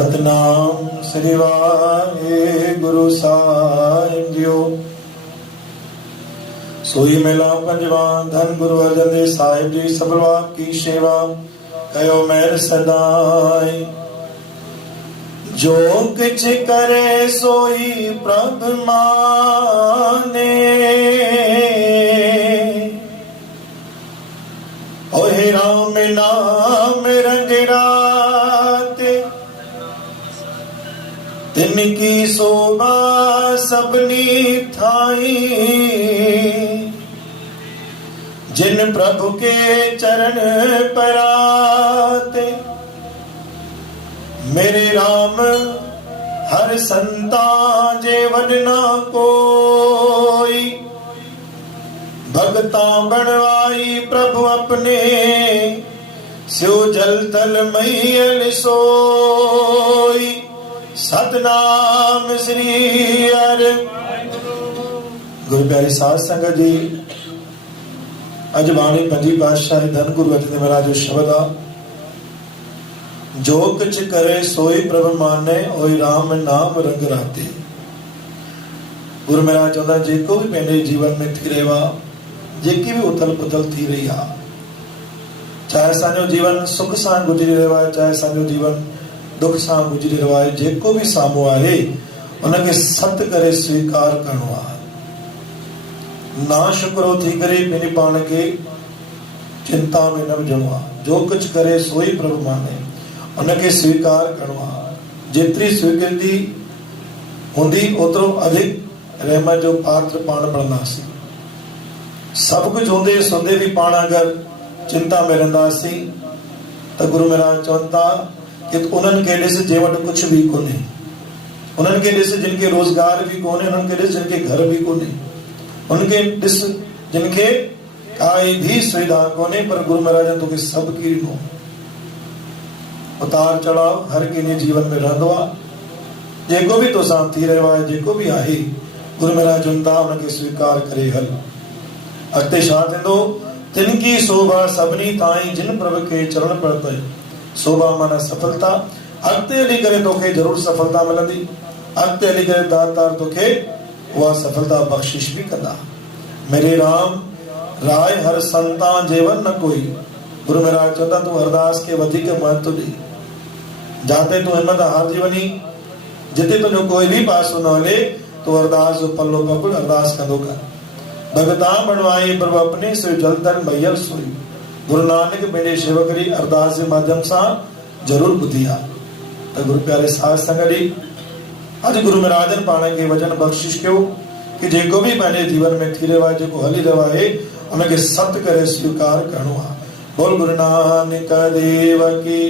सतनाम श्री वाहिगुरु साहिब जियो। सोई मेला पंजवा धन गुरु अर्जन देव साहिब जी सबलवा की सेवा कयो मेहर सदाई। जो किछ करे सोई प्रभ माने, ओहे राम नाम रंग राते, तिनकी शोभा सबनी थाई। जिन प्रभु के चरण पराते, मेरे राम हर संता जेवन ना कोई। भगता बनवाई प्रभु अपने, स्यो जल तल मैयल सोई। सतनाम श्री हरि गुरु प्यारी साध संगत जी। अज बाणी पंजी पातशाही धन गुरु अर्जन देव महाराज जो शब्द आ, जो कुछ करे सोई प्रभ माने, ओई राम नाम रंग राते। गुरु महाराज चवंदा जेको भी पंहिंजे जीवन में थी रहियो आहे, जेकी भी उथल पुथल थी रही आहे, चाहे असांजो जीवन सुख सां गुज़री रहियो आहे, चाहे असांजो जीवन दुख सां गुज़री रहियो आहे, जेको भी साम्हूं आहे उनखे सत करे स्वीकार करणो आहे। ना शुक्रो थी करे पंहिंजे पाण खे चिंता में न विझणो आहे। जो कुछ करे सोई प्रभु माने, उनखे स्वीकार करणो आहे। जेतिरी स्वीकृति हूंदी ओतिरो अधिक रहमत जो पात्र पाण बणंदासीं। सब कुछ हूंदे सुंदे भी पाण अगर चिंता में रहंदासीं त गुरु महाराज चवनि था कि उन्हनि खे ॾिस जे वटि कुछ भी कोन्हे, उन्हनि खे ॾिस जिन खे रोजगार भी कोन्हे, उन्हनि खे ॾिस जिन खे घर भी कोन्हे, उनखे ॾिस जिन खे काई भी सुविधा कोन्हे, पर गुरु महाराज तोखे सभु की ॾिनो। उतार चढ़ाव हर कंहिंजे जीवन में रहंदो आहे। जेको भी तोसां थी रहियो आहे, जेको भी आहे, गुरु महाराज चवनि था उनखे स्वीकार करे हल। अॻिते छा थींदो? तिनकी शोभा सभिनी ताईं, जिन प्रभु खे चरण पड़तई। शोभा माना सफलता। अॻिते हली करे तोखे ज़रूर सफलता मिलंदी। अॻिते हली करे दातार तोखे उहा सफलता बख़्शिश भी कंदा। मेरे राम राय हर संता जेवन न कोई। गुरु महाराज चवंदा तूं अरदास के वधीक महत्व ॾे। जाते तूं हिम्मत हारजी वञी, जिते तुंहिंजो कोई भी पासो न हले, तो अरदास जो पल्लो पकड़, अरदास कंदो कर। भगता बनवाई प्रभु अपने, से जल तल मैयल सोई। गुरु नानक पंहिंजे शेवक जी अरदास जे माध्यम सां जरूर ॿुधी आहे। त गुरु प्यारे साध संगत जी, अॼु गुरु महाराजनि पाण खे वचन बख़्शिश कयो कि जेको भी पंहिंजे जीवन में थी रहियो आहे, जेको हली रहियो आहे, उनखे सत करे स्वीकार करणो आहे। बोल गुरु नानक देव की।